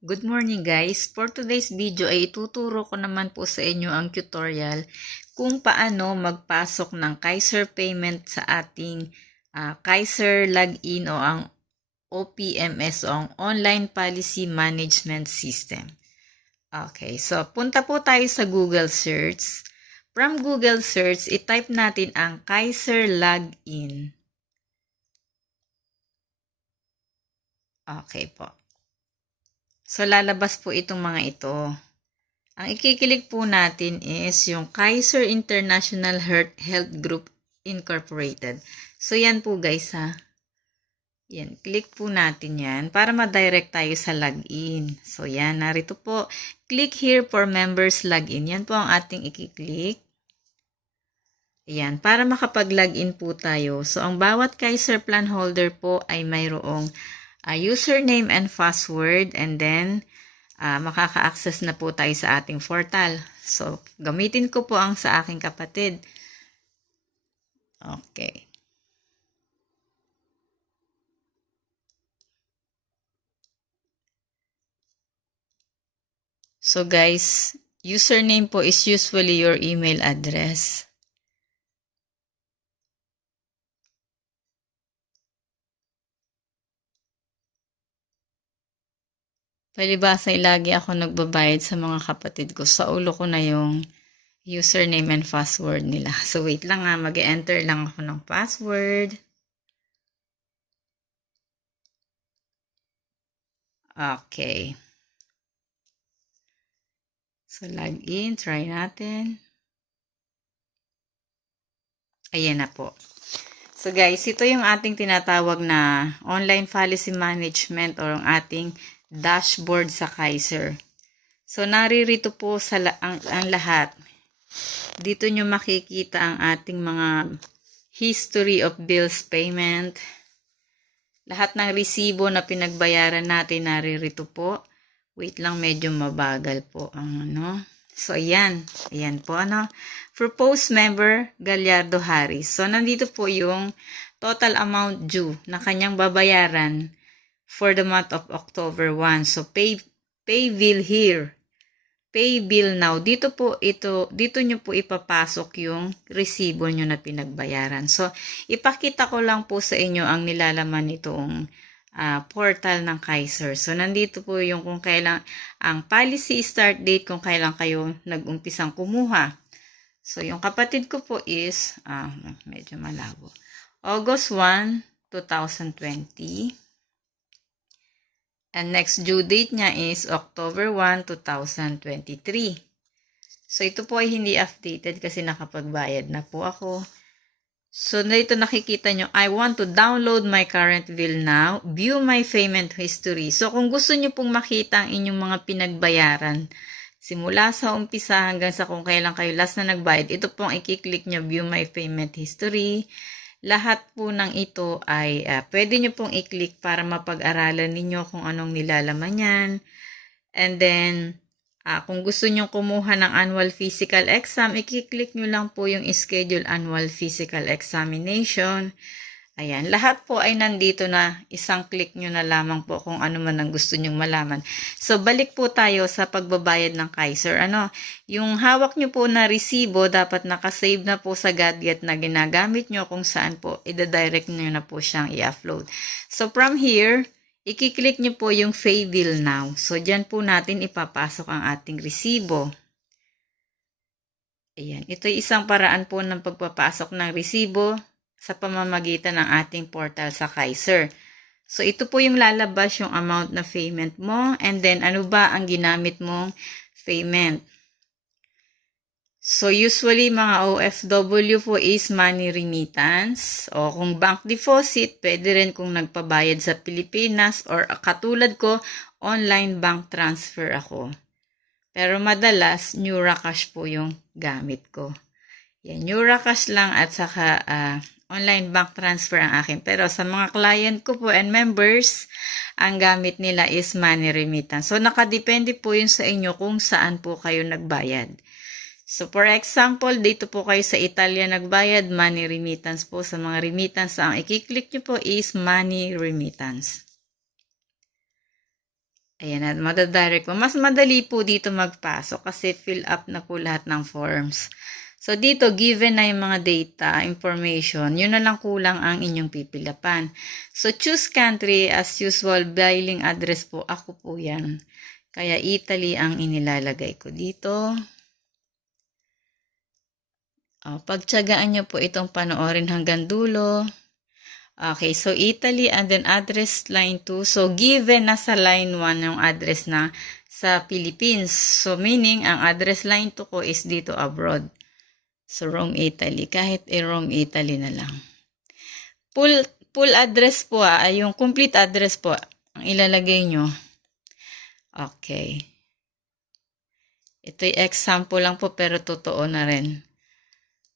Good morning guys! For today's video ay ituturo ko naman po sa inyo ang tutorial kung paano magpasok ng Kaiser payment sa ating Kaiser login o ang OPMS o ang Online Policy Management System. Okay, so punta po tayo sa Google Search. From Google Search, i-type natin ang Kaiser login. Okay po. So, lalabas po itong mga ito. Ang ikikilik po natin is yung Kaiser International Health Group Incorporated. So, yan po guys ha. Yan, click po natin yan para ma-direct tayo sa login. So, yan, narito po. Click here for members login. Yan po ang ating ikiklik. Yan, para makapag-login po tayo. So, ang bawat Kaiser plan holder po ay mayroong username and password, and then makaka-access na po tayo sa ating portal. So, gamitin ko po ang sa aking kapatid. Okay. So guys, username po is usually your email address. Palibasa lagi ako nagbabayad sa mga kapatid ko. Sa ulo ko na yung username and password nila. So wait lang ha, mag-enter lang ako ng password. Okay. So login, try natin. Ayan na po. So guys, ito yung ating tinatawag na online policy management or ang ating dashboard sa Kaiser. So naririto po sa ang lahat. Dito nyo makikita ang ating mga history of bills payment. Lahat ng resibo na pinagbayaran natin naririto po. Wait lang, medyo mabagal po ang ano. So, ayan. Ayan po, ano. Proposed member, Gallardo Harris. So, nandito po yung total amount due na kanyang babayaran for the month of October 1. So, pay bill here. Pay bill now. Dito nyo po ipapasok yung resibo nyo na pinagbayaran. So, ipakita ko lang po sa inyo ang nilalaman nitong portal ng Kaiser. So, nandito po yung kung kailan, ang policy start date kung kailan kayo nag-umpisang kumuha. So, yung kapatid ko po is, medyo malabo. August 1, 2020. And next due date niya is October 1, 2023. So, ito po ay hindi updated kasi nakapagbayad na po ako. So, dito nakikita nyo, I want to download my current bill now. View my payment history. So, kung gusto nyo pong makita ang inyong mga pinagbayaran, simula sa umpisa hanggang sa kung kailan kayo last na nagbayad, ito pong i-click nyo, view my payment history. Lahat po ng ito ay pwede nyo pong i-click para mapag-aralan ninyo kung anong nilalaman yan. And then, kung gusto nyo kumuha ng annual physical exam, i-click nyo lang po yung schedule annual physical examination. Ayan, lahat po ay nandito na, isang click nyo na lamang po kung ano man ang gusto nyong malaman. So, balik po tayo sa pagbabayad ng Kaiser. Yung hawak nyo po na resibo, dapat nakasave na po sa gadget na ginagamit nyo kung saan po, ida-direct nyo na po siyang i-upload. So, from here, i-click nyo po yung pay bill now. So, dyan po natin ipapasok ang ating resibo. Ayan, ito ay isang paraan po ng pagpapasok ng resibo sa pamamagitan ng ating portal sa Kaiser. So, ito po yung lalabas yung amount na payment mo, and then ano ba ang ginamit mong payment. So, usually mga OFW po is money remittance, o kung bank deposit, pwede rin kung nagpabayad sa Pilipinas, or katulad ko, online bank transfer ako. Pero madalas, Neuracash po yung gamit ko. Yan, Neuracash lang at saka online bank transfer ang akin. Pero sa mga client ko po and members, ang gamit nila is money remittance. So, nakadepende po yun sa inyo kung saan po kayo nagbayad. So, for example, dito po kayo sa Italia nagbayad, money remittance po. Sa mga remittance, ang i-click nyo po is money remittance. Ayan, at madadirect po. Mas madali po dito magpasok kasi fill up na po lahat ng forms. So, dito, given na yung mga data, information, yun na lang kulang ang inyong pipilapan. So, choose country, as usual, billing address po, ako po yan. Kaya, Italy ang inilalagay ko dito. Pagtyagaan nyo po itong panoorin hanggang dulo. Okay, so Italy and then address line 2. So, given na sa line 1 yung address na sa Philippines. So, meaning, ang address line 2 ko is dito abroad. So, Rome, Italy. Kahit Rome, Italy na lang. Full address po ay yung complete address po ang ilalagay nyo. Okay. Ito'y example lang po pero totoo na rin.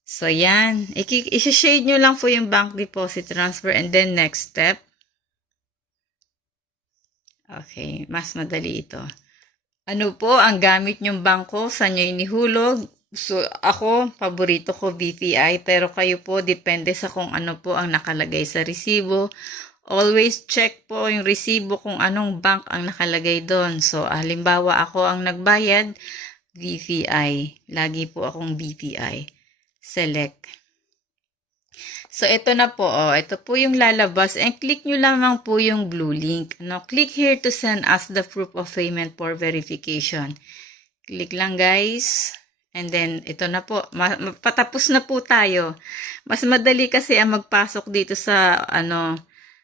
So, yan. I-shade nyo lang po yung bank deposit transfer and then next step. Okay, mas madali ito. Ano po ang gamit nyong bangko? Saan nyo inihulog? So, ako, paborito ko BPI, pero kayo po, depende sa kung ano po ang nakalagay sa resibo. Always check po yung resibo kung anong bank ang nakalagay doon. So, halimbawa, ako ang nagbayad, BPI. Lagi po akong BPI. Select. So, ito na po. Ito po yung lalabas. And click nyo lamang po yung blue link. Click here to send us the proof of payment for verification. Click lang, guys. And then, ito na po. Patapos na po tayo. Mas madali kasi ang magpasok dito sa,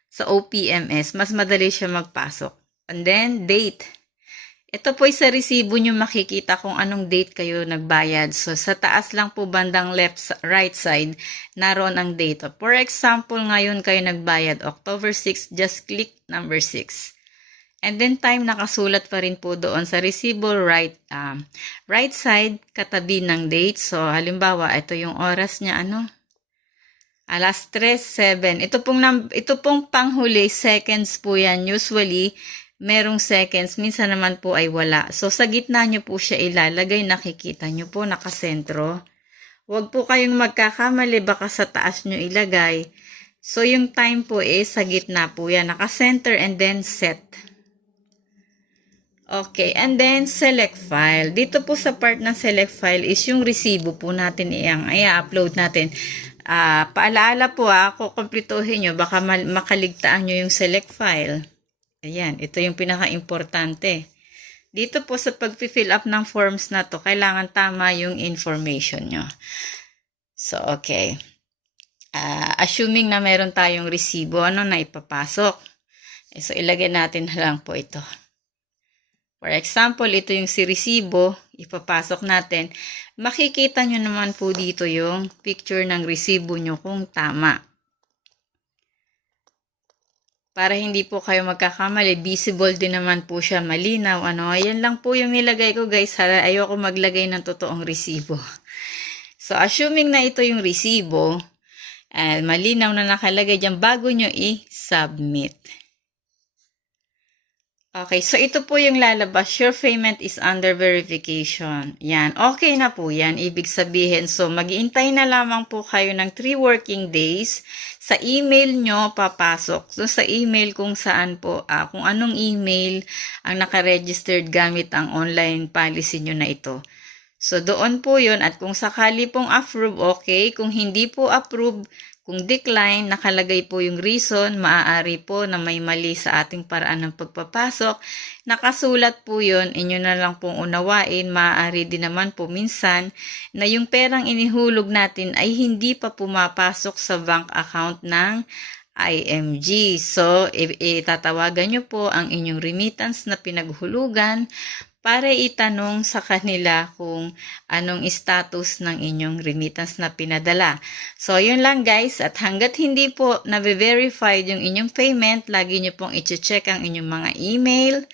sa OPMS. Mas madali siya magpasok. And then, date. Ito po ay sa resibo nyo makikita kung anong date kayo nagbayad. So, sa taas lang po bandang right side, naroon ang date. For example, ngayon kayo nagbayad, October 6, just click number 6. And then time nakasulat pa rin po doon sa resibo right side, katabi ng date. So, halimbawa, ito yung oras niya, alas 3:07. Ito pong panghuli, seconds po yan. Usually, merong seconds, minsan naman po ay wala. So, sa gitna nyo po siya ilalagay, nakikita nyo po, nakasentro. Huwag po kayong magkakamali, baka sa taas nyo ilagay. So, yung time po sa gitna po yan, nakasenter and then set. Okay, and then select file. Dito po sa part ng select file is yung resibo po natin i-upload natin. Paalaala po kukumplituhin nyo, baka makaligtaan nyo yung select file. Ayan, ito yung pinaka-importante. Dito po sa pag-fill up ng forms na to, kailangan tama yung information nyo. So, okay. Assuming na meron tayong resibo, na ipapasok. So, ilagay natin lang po ito. For example, ito yung si resibo, ipapasok natin. Makikita nyo naman po dito yung picture ng resibo nyo kung tama. Para hindi po kayo magkakamali, visible din naman po siya, malinaw. Ayan lang po yung nilagay ko, guys. Ayoko maglagay ng totoong resibo. So, assuming na ito yung resibo, malinaw na nakalagay dyan bago nyo i-submit. Okay, so ito po yung lalabas. Your payment is under verification. Yan, okay na po yan. Ibig sabihin, so mag-iintay na lamang po kayo ng 3 working days. Sa email nyo, papasok. So sa email kung saan po, kung anong email ang nakaregistered gamit ang online policy nyo na ito. So doon po yun. At kung sakali pong approve, okay. Kung hindi po approve, kung decline, nakalagay po yung reason, maaari po na may mali sa ating paraan ng pagpapasok. Nakasulat po yun, inyo na lang pong unawain, maaari din naman po minsan na yung perang inihulog natin ay hindi pa pumapasok sa bank account ng IMG. So, itatawagan nyo po ang inyong remittance na pinaghulugan para itanong sa kanila kung anong status ng inyong remittance na pinadala. So, yun lang guys. At hanggat hindi po na-verified yung inyong payment, lagi nyo pong i-check ang inyong mga email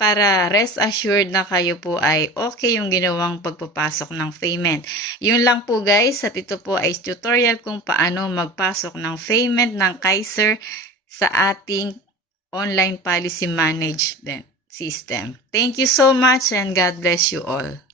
para rest assured na kayo po ay okay yung ginawang pagpapasok ng payment. Yun lang po guys. At ito po ay tutorial kung paano magpasok ng payment ng Kaiser sa ating online policy management system. Thank you so much and God bless you all.